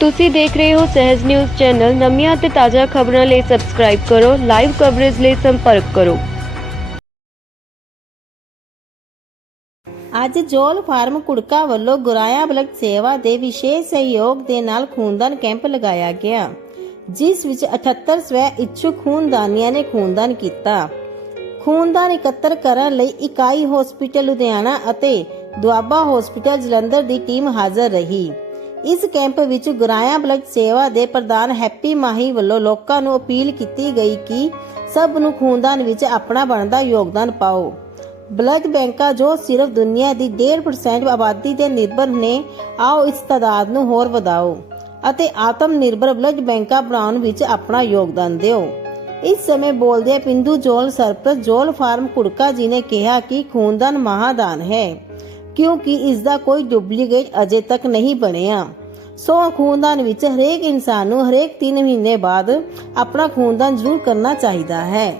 ਤੁਸੀਂ ਦੇਖ ਰਹੇ ਹੋ ਸਹਿਜ ਨਿਊਜ਼ ਚੈਨਲ। ਨਵੀਆਂ ਅਤੇ ਤਾਜ਼ਾ ਖਬਰਾਂ ਲਈ ਸਬਸਕ੍ਰਾਈਬ ਕਰੋ ਲਾਈਵ ਕਵਰੇਜ ਲਈ ਸੰਪਰਕ ਕਰੋ। ਅੱਜ ਜੋਲ ਫਾਰਮ ਕੁੜਕਾ ਵੱਲੋਂ ਗੁਰਾਇਆ ਬਲੱਡ ਸੇਵਾ ਦੇ ਵਿਸ਼ੇਸ਼ ਸਹਿਯੋਗ ਦੇ ਨਾਲ ਖੂਨਦਾਨ ਕੈਂਪ ਲਗਾਇਆ ਗਿਆ, ਜਿਸ ਵਿੱਚ 78 ਸਵੈ ਇੱਛੁਕ ਖੂਨਦਾਨੀਆਂ ਨੇ ਖੂਨਦਾਨ ਕੀਤਾ। ਖੂਨਦਾਨ ਇਕੱਤਰ ਕਰਨ ਲਈ ਇਕਾਈ ਹਸਪੀਟਲ ਲੁਧਿਆਣਾ ਅਤੇ ਦੁਆਬਾ ਹਸਪੀਟਲ ਜਲੰਧਰ ਦੀ ਟੀਮ ਹਾਜ਼ਰ ਰਹੀ। ਇਸ ਕੈਂਪ ਵਿੱਚ ਗੁਰਾਇਆ ਬਲੱਡ ਸੇਵਾ ਦੇ ਪ੍ਰਧਾਨ ਹੈਪੀ ਮਾਹੀ ਵੱਲੋਂ ਲੋਕਾਂ ਨੂੰ ਅਪੀਲ ਕੀਤੀ ਗਈ ਕਿ ਸਭ ਨੂੰ ਖੂਨਦਾਨ ਵਿੱਚ ਆਪਣਾ ਬਣਦਾ ਯੋਗਦਾਨ ਪਾਓ। ਬਲੱਡ ਬੈਂਕਾਂ ਜੋ ਸਿਰਫ ਦੁਨੀਆ ਦੀ 1.5% ਆਬਾਦੀ ਤੇ ਨਿਰਭਰ ਨੇ, ਆਓ ਇਸ ਤਾਦਾਦ ਨੂੰ ਹੋਰ ਵਧਾਓ ਅਤੇ ਆਤਮ ਨਿਰਭਰ ਬਲੱਡ ਬੈਂਕਾਂ ਬਣਾਉਣ ਵਿੱਚ ਆਪਣਾ ਯੋਗਦਾਨ ਦਿਓ। ਇਸ ਸਮੇਂ ਬੋਲਦਿਆਂ ਪਿੰਦੂ ਜੋਲ ਸਰਪ੍ਰਸਤ ਜੋਲ ਫਾਰਮ ਕੁੜਕਾ ਜੀ ਨੇ ਕਿਹਾ ਕਿ ਖੂਨਦਾਨ ਮਹਾਦਾਨ ਹੈ। ਕਿਉਂਕਿ ਇਸ ਦਾ ਕੋਈ ਡੁਪਲੀਕੇਟ ਅਜੇ ਤੱਕ ਨਹੀਂ ਬਣਿਆ। ਸੋ ਖੂਨਦਾਨ ਵਿੱਚ ਹਰੇਕ ਇਨਸਾਨ ਨੂੰ ਹਰੇਕ 3 ਮਹੀਨੇ ਬਾਅਦ ਆਪਣਾ ਖੂਨਦਾਨ ਜ਼ਰੂਰ ਕਰਨਾ ਚਾਹੀਦਾ ਹੈ।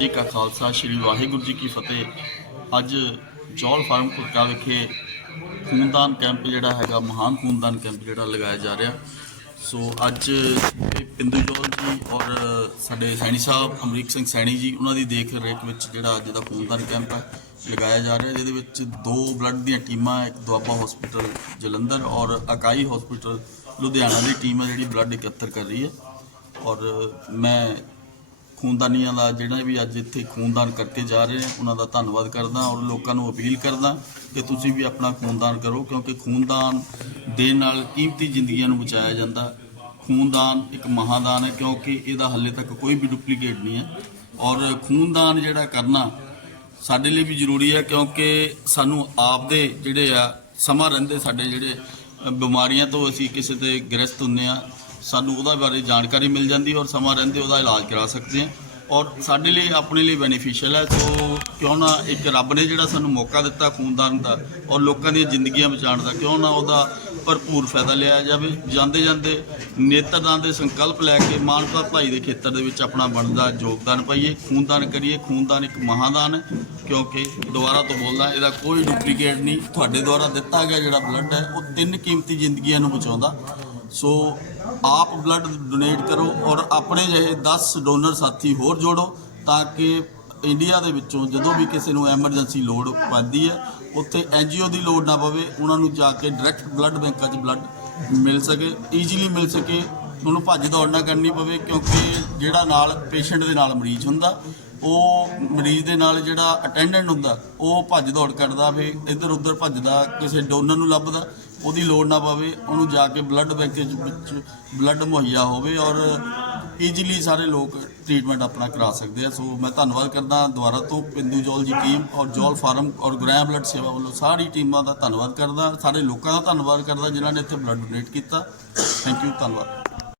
ਜੀ ਕਾ ਖਾਲਸਾ, ਸ੍ਰੀ ਵਾਹਿਗੁਰੂ ਜੀ ਕੀ ਫਤਿਹ। ਅੱਜ ਜੌਲ ਫਾਰਮ ਕੁਰਕਾ ਵਿਖੇ ਖੂਨਦਾਨ ਕੈਂਪ ਜਿਹੜਾ ਹੈਗਾ, ਮਹਾਨ ਖੂਨਦਾਨ ਕੈਂਪ ਜਿਹੜਾ ਲਗਾਇਆ ਜਾ ਰਿਹਾ। ਸੋ ਅੱਜ ਪਿੰਦੂ ਜੌਲ ਜੀ ਔਰ ਸਾਡੇ ਸੈਣੀ ਸਾਹਿਬ, ਅਮਰੀਕ ਸਿੰਘ ਸੈਣੀ ਜੀ, ਉਹਨਾਂ ਦੀ ਦੇਖ ਰੇਖ ਵਿੱਚ ਜਿਹੜਾ ਅੱਜ ਦਾ ਖੂਨਦਾਨ ਕੈਂਪ ਹੈ, ਲਗਾਇਆ ਜਾ ਰਿਹਾ। ਜਿਹਦੇ ਵਿੱਚ ਦੋ ਬਲੱਡ ਦੀਆਂ ਟੀਮਾਂ, ਇੱਕ ਦੁਆਬਾ ਹਸਪੀਟਲ ਜਲੰਧਰ ਔਰ ਅਕਾਈ ਹਸਪੀਟਲ ਲੁਧਿਆਣਾ ਦੀ ਟੀਮ ਹੈ, ਜਿਹੜੀ ਬਲੱਡ ਇਕੱਤਰ ਕਰ ਰਹੀ ਹੈ। ਔਰ ਮੈਂ ਖੂਨਦਾਨੀਆਂ ਦਾ ਜਿਹੜਾ ਵੀ ਅੱਜ ਇੱਥੇ ਖੂਨਦਾਨ ਕਰਕੇ ਜਾ ਰਹੇ ਆ, ਉਹਨਾਂ ਦਾ ਧੰਨਵਾਦ ਕਰਦਾ ਔਰ ਲੋਕਾਂ ਨੂੰ ਅਪੀਲ ਕਰਦਾ ਕਿ ਤੁਸੀਂ ਵੀ ਆਪਣਾ ਖੂਨਦਾਨ ਕਰੋ, ਕਿਉਂਕਿ ਖੂਨਦਾਨ ਦੇਣ ਨਾਲ ਕੀਮਤੀ ਜ਼ਿੰਦਗੀਆਂ ਨੂੰ ਬਚਾਇਆ ਜਾਂਦਾ। ਖੂਨਦਾਨ ਇੱਕ ਮਹਾਦਾਨ ਹੈ, ਕਿਉਂਕਿ ਇਹਦਾ ਹੱਲੇ ਤੱਕ ਕੋਈ ਵੀ ਡੁਪਲੀਕੇਟ ਨਹੀਂ ਹੈ। ਔਰ ਖੂਨਦਾਨ ਜਿਹੜਾ ਕਰਨਾ ਸਾਡੇ ਲਈ ਵੀ ਜ਼ਰੂਰੀ ਹੈ, ਕਿਉਂਕਿ ਸਾਨੂੰ ਆਪ ਦੇ ਜਿਹੜੇ ਆ, ਸਮਾਂ ਰਹਿੰਦੇ ਸਾਡੇ ਜਿਹੜੇ ਬਿਮਾਰੀਆਂ ਤੋਂ ਅਸੀਂ ਕਿਸੇ ਤੇ ਗ੍ਰਸਤ ਹੁੰਨੇ ਆ ਸਾਨੂੰ ਉਹਦਾ ਬਾਰੇ ਜਾਣਕਾਰੀ ਮਿਲ ਜਾਂਦੀ ਔਰ ਸਮਾਂ ਰਹਿੰਦੇ ਉਹਦਾ ਇਲਾਜ ਕਰਾ ਸਕਦੇ ਹਾਂ। ਔਰ ਸਾਡੇ ਲਈ, ਆਪਣੇ ਲਈ ਬੈਨੀਫੀਸ਼ੀਅਲ ਹੈ। ਸੋ ਕਿਉਂ ਨਾ ਇੱਕ ਰੱਬ ਨੇ ਜਿਹੜਾ ਸਾਨੂੰ ਮੌਕਾ ਦਿੱਤਾ ਖੂਨਦਾਨ ਦਾ ਔਰ ਲੋਕਾਂ ਦੀਆਂ ਜ਼ਿੰਦਗੀਆਂ ਬਚਾਉਣ ਦਾ, ਕਿਉਂ ਨਾ ਉਹਦਾ ਭਰਪੂਰ ਫਾਇਦਾ ਲਿਆ ਜਾਵੇ। ਜਾਂਦੇ ਜਾਂਦੇ ਨੇਤਰਦਾਨ ਦੇ ਸੰਕਲਪ ਲੈ ਕੇ ਮਾਨਵਤਾ ਭਲਾਈ ਦੇ ਖੇਤਰ ਦੇ ਵਿੱਚ ਆਪਣਾ ਬਣਦਾ ਯੋਗਦਾਨ ਪਾਈਏ, ਖੂਨਦਾਨ ਕਰੀਏ। ਖੂਨਦਾਨ ਇੱਕ ਮਹਾਦਾਨ ਹੈ, ਕਿਉਂਕਿ ਦੁਬਾਰਾ ਤੋਂ ਬੋਲਦਾ, ਇਹਦਾ ਕੋਈ ਡੁਪਲੀਕੇਟ ਨਹੀਂ। ਤੁਹਾਡੇ ਦੁਆਰਾ ਦਿੱਤਾ ਗਿਆ ਜਿਹੜਾ ਬਲੱਡ ਹੈ, ਉਹ ਤਿੰਨ ਕੀਮਤੀ ਜ਼ਿੰਦਗੀਆਂ ਨੂੰ ਬਚਾਉਂਦਾ। ਸੋ ਆਪ ਬਲੱਡ ਡੋਨੇਟ ਕਰੋ ਔਰ ਆਪਣੇ ਜਿਹੇ 10 ਡੋਨਰ ਸਾਥੀ ਹੋਰ ਜੋੜੋ ਤਾਂ ਕਿ ਇੰਡੀਆ ਦੇ ਵਿੱਚੋਂ ਜਦੋਂ ਵੀ ਕਿਸੇ ਨੂੰ ਐਮਰਜੈਂਸੀ ਲੋੜ ਪੈਂਦੀ ਹੈ, ਉੱਥੇ ਐਨਜੀਓ ਦੀ ਲੋੜ ਨਾ ਪਵੇ, ਉਹਨਾਂ ਨੂੰ ਜਾ ਕੇ ਡਾਇਰੈਕਟ ਬਲੱਡ ਬੈਂਕਾਂ 'ਚ ਬਲੱਡ ਮਿਲ ਸਕੇ, ਈਜ਼ੀਲੀ ਮਿਲ ਸਕੇ। ਉਹਨੂੰ ਭੱਜ ਦੌੜ ਨਾ ਕਰਨੀ ਪਵੇ ਕਿਉਂਕਿ ਜਿਹੜਾ ਨਾਲ ਪੇਸ਼ੈਂਟ ਦੇ ਨਾਲ ਮਰੀਜ਼ ਹੁੰਦਾ, ਉਹ ਮਰੀਜ਼ ਦੇ ਨਾਲ ਜਿਹੜਾ ਅਟੈਂਡੈਂਟ ਹੁੰਦਾ, ਉਹ ਭੱਜ ਦੌੜ ਕਰਦਾ ਫੇ ਇੱਧਰ ਉੱਧਰ ਭੱਜਦਾ, ਕਿਸੇ ਡੋਨਰ ਨੂੰ ਲੱਭਦਾ। ਉਹਦੀ ਲੋੜ ਨਾ ਪਵੇ, ਉਹਨੂੰ ਜਾ ਕੇ ਬਲੱਡ ਬੈਂਕ ਦੇ ਵਿੱਚ ਬਲੱਡ ਮੁਹੱਈਆ ਹੋਵੇ ਔਰ ਈਜ਼ੀਲੀ ਸਾਰੇ ਲੋਕ ਟ੍ਰੀਟਮੈਂਟ ਆਪਣਾ ਕਰਾ ਸਕਦੇ ਆ। ਸੋ ਮੈਂ ਧੰਨਵਾਦ ਕਰਦਾ ਦੁਬਾਰਾ ਤੋਂ ਪਿੰਦੂ ਜੋਲ ਜੀ ਟੀਮ ਔਰ ਜੋਲ ਫਾਰਮ ਔਰ ਗ੍ਰੈਮ ਬਲੱਡ ਸੇਵਾ ਵੱਲੋਂ ਸਾਰੀ ਟੀਮਾਂ ਦਾ ਧੰਨਵਾਦ ਕਰਦਾ, ਸਾਰੇ ਲੋਕਾਂ ਦਾ ਧੰਨਵਾਦ ਕਰਦਾ ਜਿਨ੍ਹਾਂ ਨੇ ਇੱਥੇ ਬਲੱਡ ਡੋਨੇਟ ਕੀਤਾ। ਥੈਂਕ ਯੂ ਧੰਨਵਾਦ।